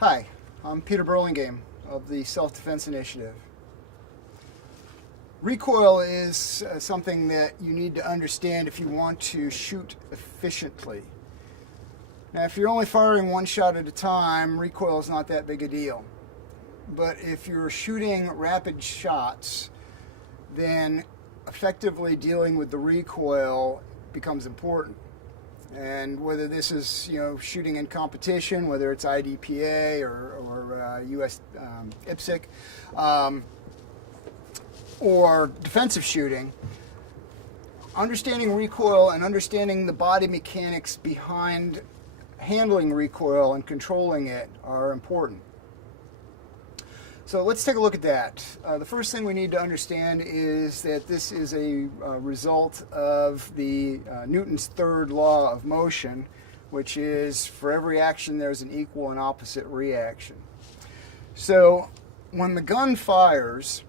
Hi, I'm Peter Burlingame of the Self-Defense Initiative. Recoil is something that you need to understand if you want to shoot efficiently. Now, if you're only firing one shot at a time, recoil is not that big a deal. But if you're shooting rapid shots, then effectively dealing with the recoil becomes important. And whether this is, shooting in competition, whether it's IDPA or US IPSC, or defensive shooting, understanding recoil and understanding the body mechanics behind handling recoil and controlling it are important. So let's take a look at that. The first thing we need to understand is that this is a result of the Newton's third law of motion, which is for every action there's an equal and opposite reaction. So when the gun fires,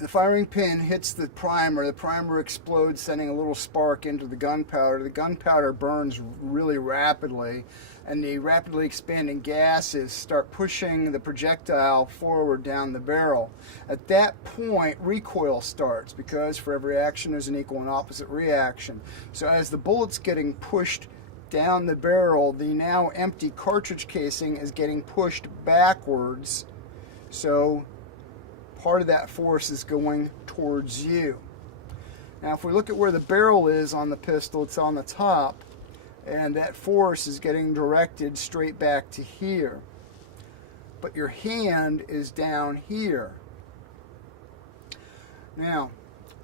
the firing pin hits the primer explodes, sending a little spark into the gunpowder burns really rapidly, and the rapidly expanding gases start pushing the projectile forward down the barrel. At that point, recoil starts, because for every action there's an equal and opposite reaction. So as the bullet's getting pushed down the barrel, the now empty cartridge casing is getting pushed backwards, so part of that force is going towards you. Now, if we look at where the barrel is on the pistol, it's on the top, and that force is getting directed straight back to here. But your hand is down here. Now,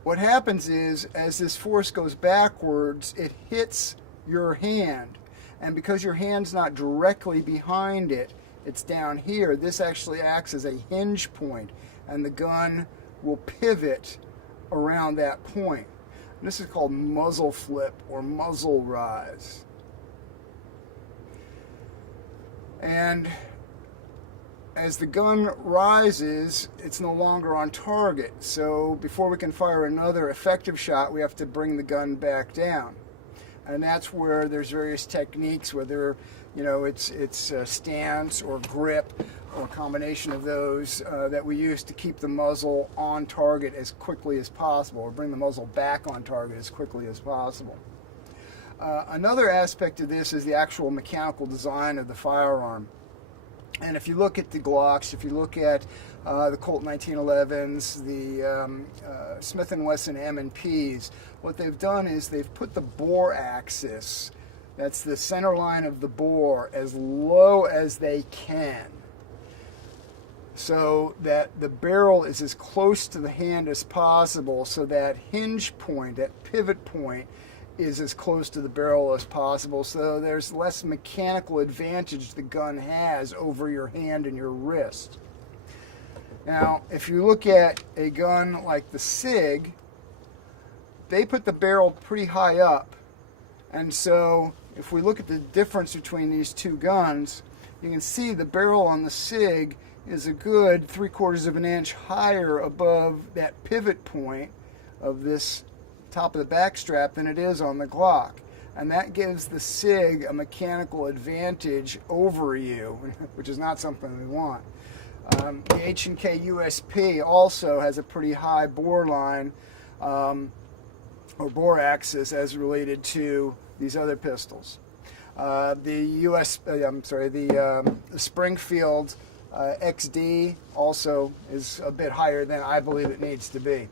what happens is, as this force goes backwards, it hits your hand. And because your hand's not directly behind it, it's down here, this actually acts as a hinge point, and the gun will pivot around that point. And this is called muzzle flip or muzzle rise. And as the gun rises, it's no longer on target. So before we can fire another effective shot, we have to bring the gun back down. And that's where there's various techniques, whether it's stance or grip or a combination of those that we use to keep the muzzle on target as quickly as possible, or bring the muzzle back on target as quickly as possible. Another aspect of this is the actual mechanical design of the firearm. And if you look at the Glocks, if you look at the Colt 1911s, the Smith & Wesson M&Ps, what they've done is they've put the bore axis, that's the center line of the bore, as low as they can, so that the barrel is as close to the hand as possible, so that hinge point, that pivot point, is as close to the barrel as possible, so there's less mechanical advantage the gun has over your hand and your wrist. Now, if you look at a gun like the SIG, they put the barrel pretty high up, and so if we look at the difference between these two guns, you can see the barrel on the SIG is a good 3/4 of an inch higher above that pivot point of this top of the back strap than it is on the Glock, and that gives the SIG a mechanical advantage over you, which is not something we want. The H&K USP also has a pretty high bore line or bore axis as related to these other pistols. The Springfield XD also is a bit higher than I believe it needs to be.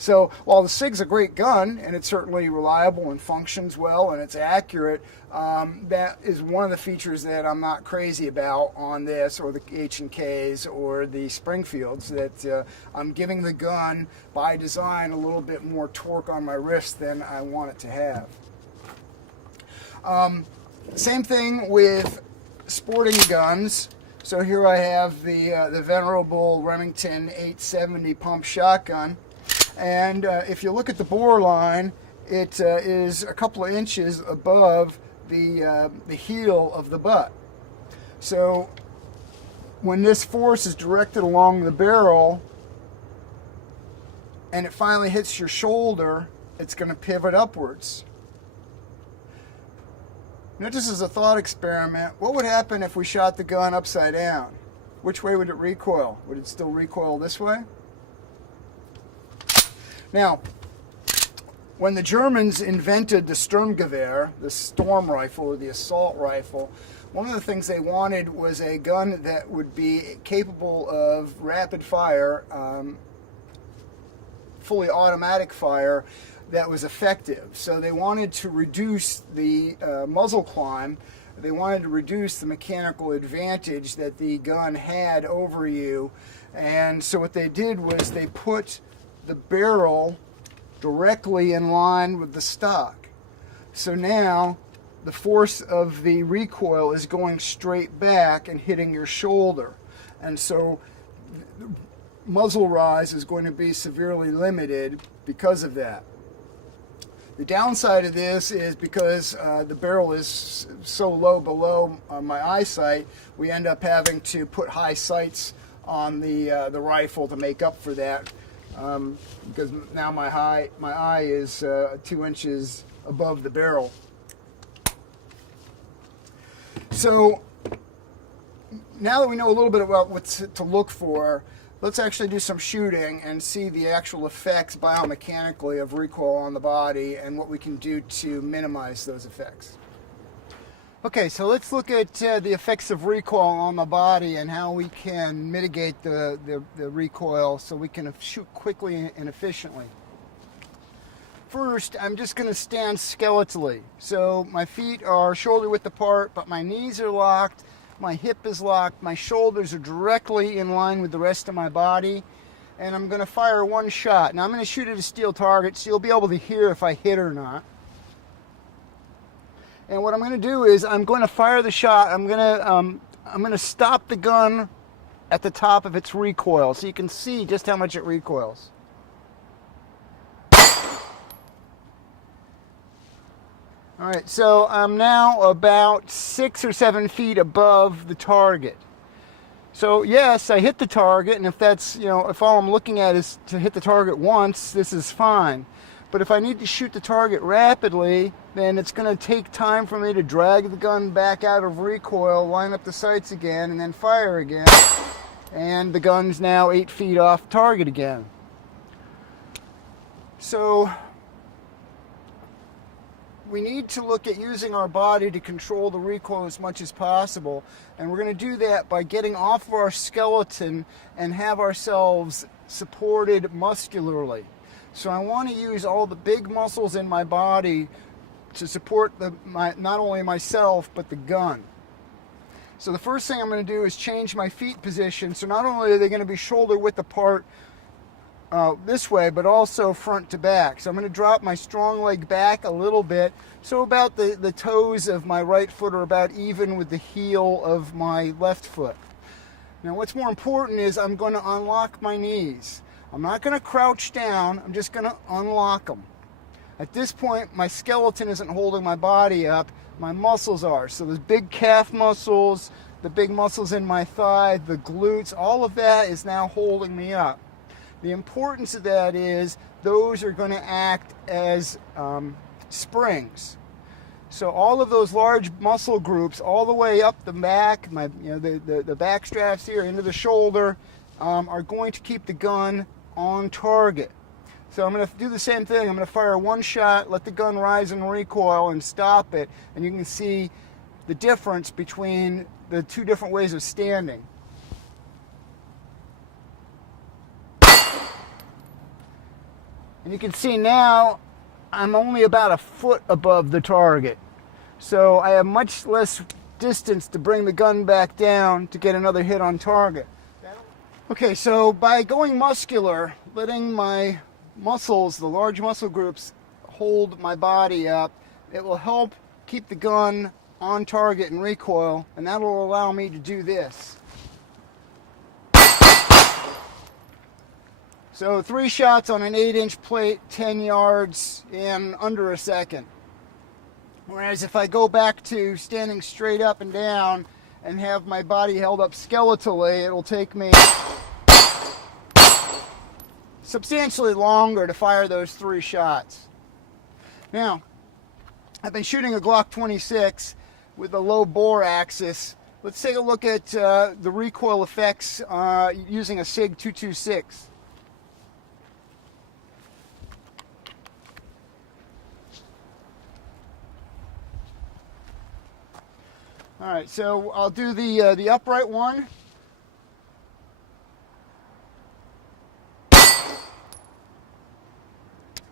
So while the SIG's a great gun, and it's certainly reliable and functions well and it's accurate, that is one of the features that I'm not crazy about on this, or the H&Ks or the Springfields, that I'm giving the gun by design a little bit more torque on my wrist than I want it to have. Same thing with sporting guns. So here I have the venerable Remington 870 pump shotgun. And if you look at the bore line, it is a couple of inches above the heel of the butt. So when this force is directed along the barrel and it finally hits your shoulder, it's going to pivot upwards. Now, just as a thought experiment, what would happen if we shot the gun upside down? Which way would it recoil? Would it still recoil this way? Now, when the Germans invented the Sturmgewehr, the storm rifle or the assault rifle, one of the things they wanted was a gun that would be capable of rapid fire, fully automatic fire, that was effective. So they wanted to reduce the muzzle climb. They wanted to reduce the mechanical advantage that the gun had over you. And so what they did was they put the barrel directly in line with the stock. So now the force of the recoil is going straight back and hitting your shoulder. And so muzzle rise is going to be severely limited because of that. The downside of this is because the barrel is so low below my eyesight, we end up having to put high sights on the rifle to make up for that, because now my eye is 2 inches above the barrel. So now that we know a little bit about what to look for, let's actually do some shooting and see the actual effects biomechanically of recoil on the body and what we can do to minimize those effects. Okay, so let's look at the effects of recoil on the body and how we can mitigate the recoil so we can shoot quickly and efficiently. First, I'm just going to stand skeletally. So my feet are shoulder width apart, but my knees are locked. My hip is locked, my shoulders are directly in line with the rest of my body, and I'm going to fire one shot. Now I'm going to shoot at a steel target, so you'll be able to hear if I hit or not. And what I'm going to do is I'm going to fire the shot. I'm going to stop the gun at the top of its recoil, so you can see just how much it recoils. All right, so I'm now about 6 or 7 feet above the target. So yes, I hit the target, and if that's, if all I'm looking at is to hit the target once, this is fine. But if I need to shoot the target rapidly, then it's going to take time for me to drag the gun back out of recoil, line up the sights again, and then fire again. And the gun's now 8 feet off target again. So we need to look at using our body to control the recoil as much as possible, and we're going to do that by getting off of our skeleton and have ourselves supported muscularly. So I want to use all the big muscles in my body to support not only myself but the gun. So the first thing I'm going to do is change my feet position, so not only are they going to be shoulder width apart this way, but also front to back. So I'm going to drop my strong leg back a little bit, so about the toes of my right foot are about even with the heel of my left foot. Now what's more important is I'm going to unlock my knees. I'm not going to crouch down, I'm just going to unlock them. At this point, my skeleton isn't holding my body up, my muscles are. So the big calf muscles, the big muscles in my thigh, the glutes, all of that is now holding me up. The importance of that is those are going to act as springs. So all of those large muscle groups, all the way up the back, the back straps here into the shoulder, are going to keep the gun on target. So I'm going to do the same thing. I'm going to fire one shot, let the gun rise and recoil, and stop it. And you can see the difference between the two different ways of standing. And you can see now I'm only about a foot above the target. So I have much less distance to bring the gun back down to get another hit on target. Okay, so by going muscular, letting my muscles, the large muscle groups, hold my body up, it will help keep the gun on target and recoil, and that will allow me to do this. So 3 shots on an 8-inch plate, 10 yards in under a second. Whereas if I go back to standing straight up and down and have my body held up skeletally, it will take me substantially longer to fire those 3 shots. Now, I've been shooting a Glock 26 with a low bore axis. Let's take a look at the recoil effects using a SIG 226. All right, so I'll do the upright one.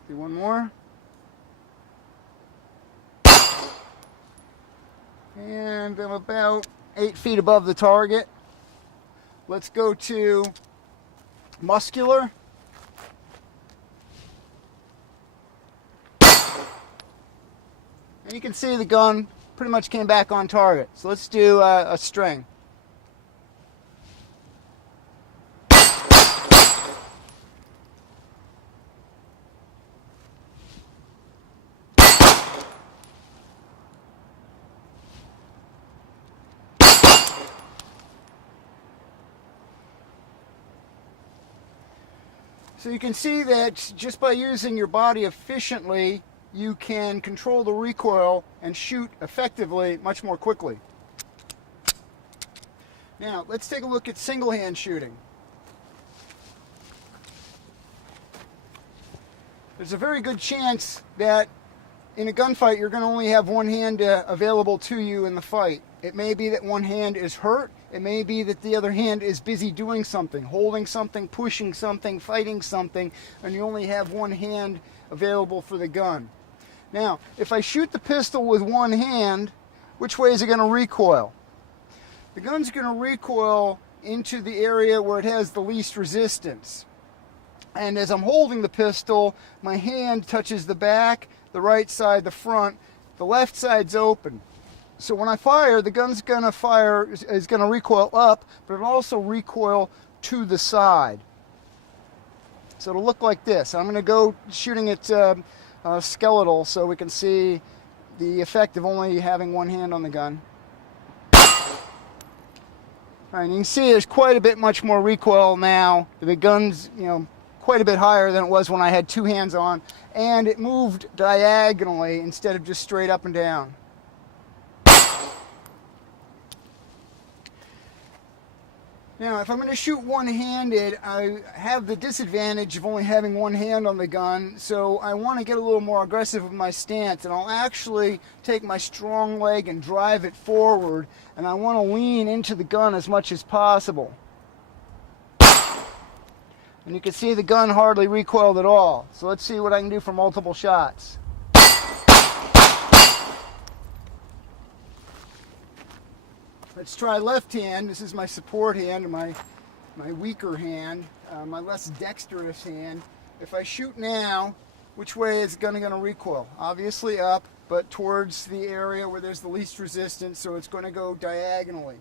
Do one more. And I'm about 8 feet above the target. Let's go to muscular. And you can see the gun pretty much came back on target. So let's do a string. So you can see that just by using your body efficiently, you can control the recoil and shoot effectively much more quickly. Now, let's take a look at single hand shooting. There's a very good chance that in a gunfight you're going to only have one hand available to you in the fight. It may be that one hand is hurt. It may be that the other hand is busy doing something, holding something, pushing something, fighting something, and you only have one hand available for the gun. Now, if I shoot the pistol with one hand, which way is it going to recoil? The gun's going to recoil into the area where it has the least resistance. And as I'm holding the pistol, my hand touches the back, the right side, the front, the left side's open. So when I fire, the gun's going to fire, is going to recoil up, but it'll also recoil to the side. So it'll look like this. I'm going to go shooting it skeletal so we can see the effect of only having one hand on the gun. All right, you can see there's quite a bit much more recoil now. The gun's, quite a bit higher than it was when I had two hands on, and it moved diagonally instead of just straight up and down. Now, if I'm going to shoot one-handed, I have the disadvantage of only having one hand on the gun, so I want to get a little more aggressive with my stance, and I'll actually take my strong leg and drive it forward, and I want to lean into the gun as much as possible. And you can see the gun hardly recoiled at all. So let's see what I can do for multiple shots. Let's try left hand. This is my support hand, my weaker hand, my less dexterous hand. If I shoot now, which way is the gun going to recoil? Obviously up, but towards the area where there's the least resistance, so it's going to go diagonally.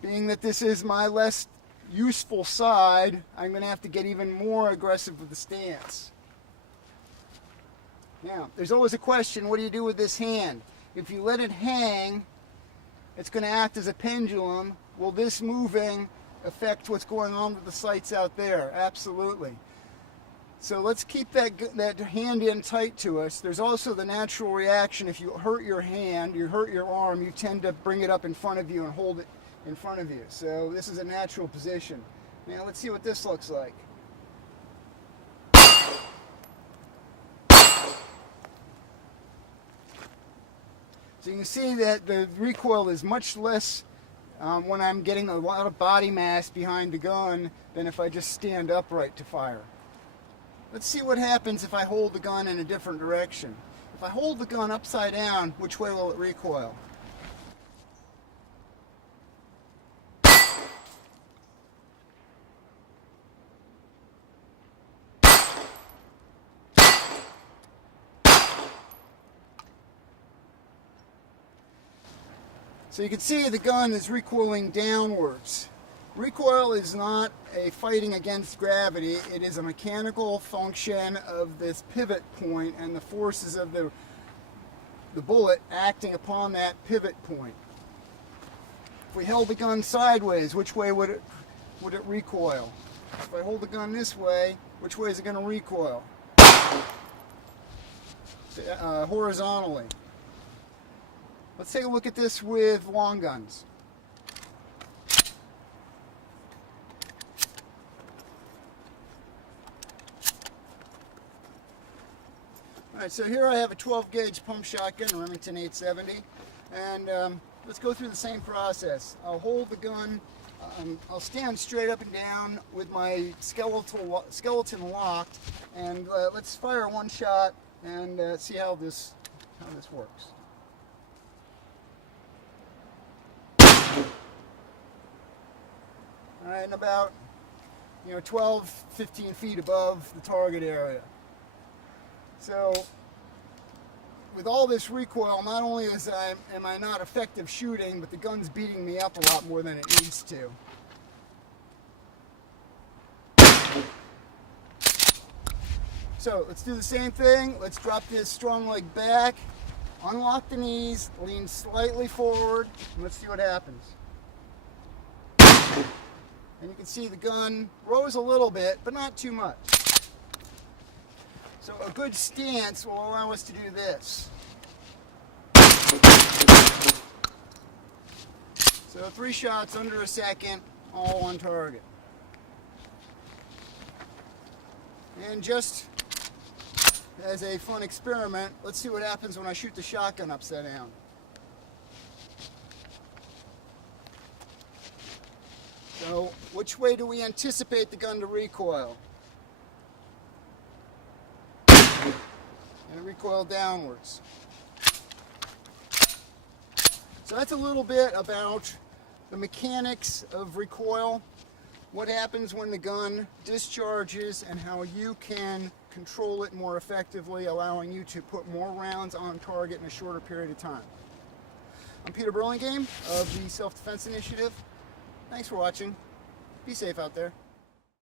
Being that this is my less useful side, I'm going to have to get even more aggressive with the stance. Now, there's always a question, what do you do with this hand? If you let it hang, it's going to act as a pendulum. Will this moving affect what's going on with the sights out there? Absolutely. So let's keep that hand in tight to us. There's also the natural reaction. If you hurt your hand, you hurt your arm, you tend to bring it up in front of you and hold it in front of you. So this is a natural position. Now let's see what this looks like. So you can see that the recoil is much less when I'm getting a lot of body mass behind the gun than if I just stand upright to fire. Let's see what happens if I hold the gun in a different direction. If I hold the gun upside down, which way will it recoil? So you can see the gun is recoiling downwards. Recoil is not a fighting against gravity. It is a mechanical function of this pivot point and the forces of the bullet acting upon that pivot point. If we held the gun sideways, which way would it recoil? If I hold the gun this way, which way is it going to recoil? horizontally. Let's take a look at this with long guns. Alright, so here I have a 12 gauge pump shotgun, Remington 870, and let's go through the same process. I'll hold the gun, I'll stand straight up and down with my skeleton locked, and let's fire one shot and see how this works. Alright, and about 12, 15 feet above the target area. So, with all this recoil, not only am I not effective shooting, but the gun's beating me up a lot more than it needs to. So, let's do the same thing. Let's drop this strong leg back, unlock the knees, lean slightly forward, and let's see what happens. And you can see the gun rose a little bit, but not too much. So a good stance will allow us to do this. So 3 shots under a second, all on target. And just as a fun experiment, let's see what happens when I shoot the shotgun upside down. So, which way do we anticipate the gun to recoil? And recoil downwards. So that's a little bit about the mechanics of recoil, what happens when the gun discharges, and how you can control it more effectively, allowing you to put more rounds on target in a shorter period of time. I'm Peter Burlingame of the Self-Defense Initiative. Thanks for watching. Be safe out there.